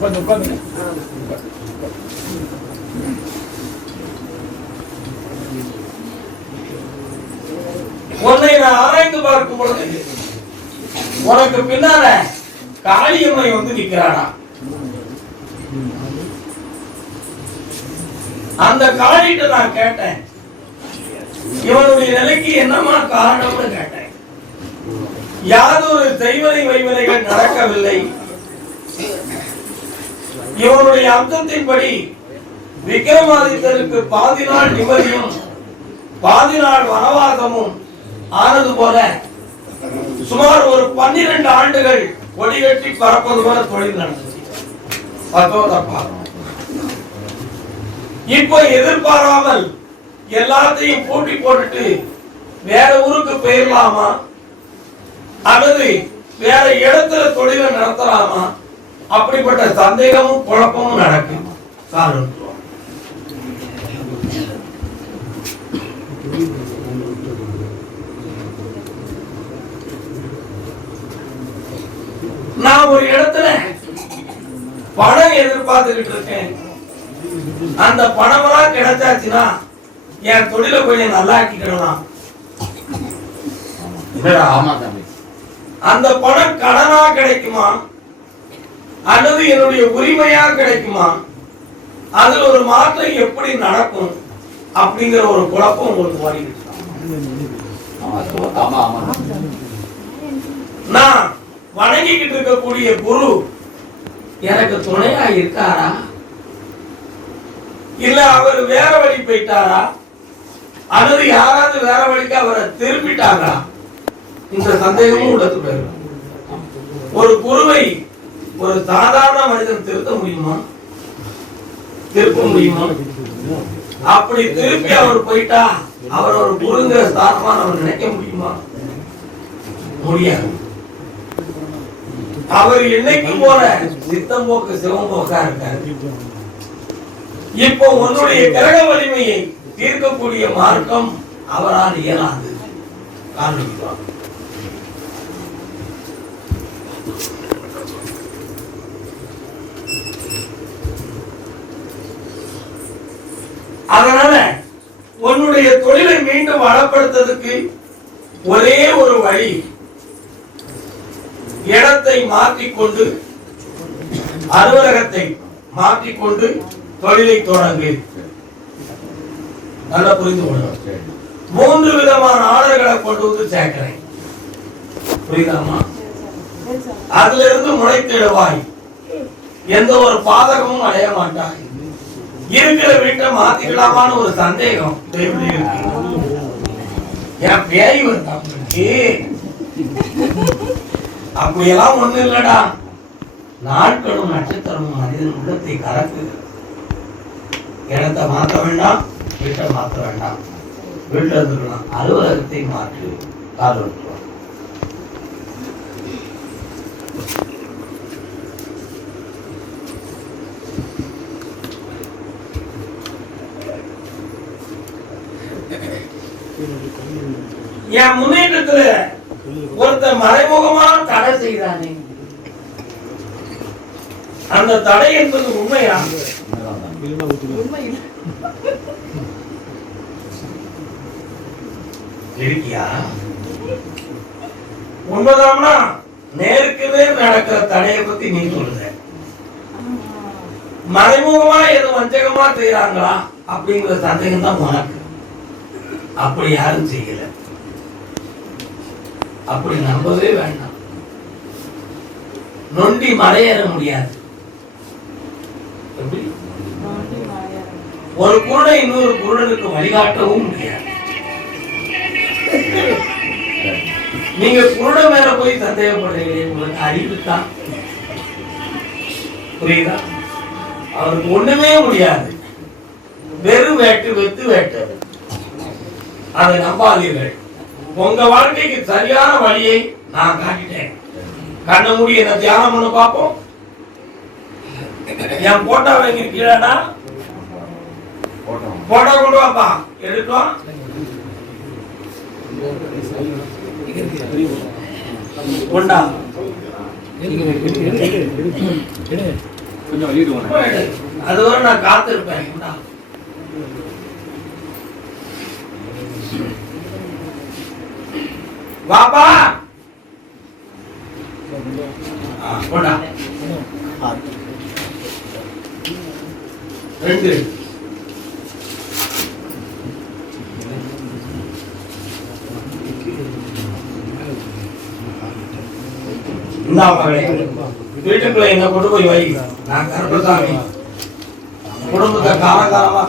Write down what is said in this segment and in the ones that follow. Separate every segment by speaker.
Speaker 1: உட்காந்து உட்காந்து
Speaker 2: உன்னை நான் ஆராய்ந்து பார்க்கும் பொழுது உனக்கு பின்னால காளியம்மை வந்து நிக்கிறானா அந்த காளிட்ட நான் கேட்டேன். இவனுடைய நிலைக்கு என்னமா காரணம்னு கேட்டேன். யாதொரு தெய்வனை வைவனைகள் நடக்கவில்லை. இவனுடைய அம்சத்தின்படி விக்ரமாதித்தருக்கு பாதி நாள் நிம்மதியும் பாதி நாள் வனவாசமும் ஆனது போல சுமார் ஒரு பன்னிரண்டு ஆண்டுகள் கொடிகட்டி பறப்பது போல தொழில் நடந்துச்சு இப்போ எதிர்பாராமல் எல்லாத்தையும் பூட்டி போட்டுட்டு வேற ஊருக்கு போயிடலாமா அல்லது வேற இடத்துல தொழிலை நடத்தலாமா? அப்படிப்பட்ட சந்தேகமும் குழப்பமும் நடக்கும் காரணம் நான் ஒரு இடத்துல பணம் எதிர்பார்த்துக்கிட்டு இருக்கேன். அந்த பணமெல்லாம் கிடைச்சாச்சுன்னா என் தொழிலை கொஞ்சம் நல்லா
Speaker 1: தம்பி.
Speaker 2: அந்த பணம் கடனா கிடைக்குமா? அல்லது என்னுடைய உரிமையா கிடைக்குமா? அதுல ஒரு மாற்றம் எப்படி நடக்கும்? அப்படிங்கிற ஒரு குழப்பம் உங்களுக்கு வருகிறது நான் வணங்கிக்கிட்டு இருக்கக்கூடிய குரு எனக்கு துணையா இருக்காரா? இல்ல அவர் வேற வழி போயிட்டாரா? அல்லது யாராவது வேற வழிக்கு அவரை திருப்பிட்டாங்களா இந்த சந்தேகமும் உள்ளது போயிடும் ஒரு குருவை ஒரு சாதாரண மனிதன் திருத்த முடியுமா? திருப்ப முடியுமா? அப்படி திருப்பி அவர் போயிட்டா அவர் ஒரு குருங்கிற ஸ்தானமா நம்ம நினைக்க முடியுமா? முடியாது. அவர் என்னைக்கு போல சித்தம் போக்கு சிவம் போக்கா இருக்காரு. இப்போ உன்னுடைய கிரக வலிமையை தீர்க்கக்கூடிய மார்க்கம் அவரால் இயலாது. காரணம் அதனால உன்னுடைய தொழிலை மீண்டும் வளப்படுத்துறதுக்கு ஒரே ஒரு வழி இடத்தை மாற்றிக்கொண்டு அலுவலகத்தை மாற்றிக்கொண்டு தொழிலை தொடங்கு. நல்லா புரிந்து கொள்ளணும். மூன்று விதமான ஆர்டர்களை கொண்டு வந்து சேர்க்கிறேன். புரியுதாமா அதுல இருந்து முளைத்திடுவாய் எந்த ஒரு பாதகமும் அடைய மாட்டாய். இருக்கிற வீட்டை மாத்திக்கலாமான்னு ஒரு சந்தேகம். என் பேய் வருதா உங்களுக்கு அப்படியெல்லாம் ஒண்ணு இல்லடா. நாட்களும் நட்சத்திரமும் மனிதன் உள்ளத்தை கலக்குது இடத்தை மாற்ற வேண்டாம் வீட்டை மாற்ற வேண்டாம். வீட்டில் இருந்துக்கலாம் அலுவலகத்தை மாற்று. காதல். என் முன்னேற்றத்துல ஒருத்தர் மறைமுகமா தடை செய்தானே அந்த தடை என்பது உண்மையா இருக்கியா? உண்மைதாம்னா நேருக்கு நேர் நடக்கிற தடையை பத்தி நீ சொல்லுங்க மறைமுகமா எது வஞ்சகமா செய்யறாங்களா அப்படிங்கிற சந்தேகம் தான் உனக்கு. அப்படி யாரும் செய்யல. அப்படி நம்பவே வேண்டாம். நொண்டி மலையேற முடியாது. ஒரு குருடை இன்னொரு குருடனுக்கு வழிகாட்டவும் முடியாது. நீங்க குருட மேல போய் சந்தேகப்படுறீங்களே உங்களுக்கு அறிவு தான் புரியுதா? அவருக்கு ஒண்ணுமே முடியாது. வெறும் வேட்டு வெத்து வேட்டு அதை நம்பாதீர்கள். உங்க வாழ்க்கைக்கு சரியான வழியை நான் காட்டிட்டேன். கண்ண மூடி என்ன தியானம் பண்ண பார்ப்போம் என் போட்டோ வாங்கி கீழடா. போட்டோ கொண்டு வாப்பா. எடுக்கலாம் கொண்டா.
Speaker 1: போனேன்
Speaker 2: அதுவரை நான் காத்திருப்பேன். வாப்பா. போடா. ரெண்டு. இந்தா மகளே வீட்டுக்குள்ள என்ன கொண்டு போய் வை. நான் கருப்பசாமி குடும்பத்தை காலகாலமா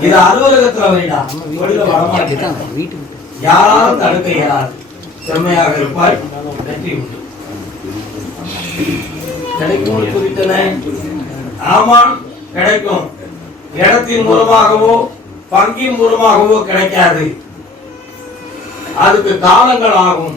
Speaker 2: இது அலுவலகத்துல வேண்டாம் வெளியில வரமாட்டேன். யாராலும் தடுக்க இயலாது. செம்மையாக இருப்பாய். உண்டு. கிடைக்கும் குறித்தன ஆமாம் கிடைக்கும். இடத்தின் மூலமாகவோ பங்கின் மூலமாகவோ கிடைக்காது. அதுக்கு காலங்கள் ஆகும்.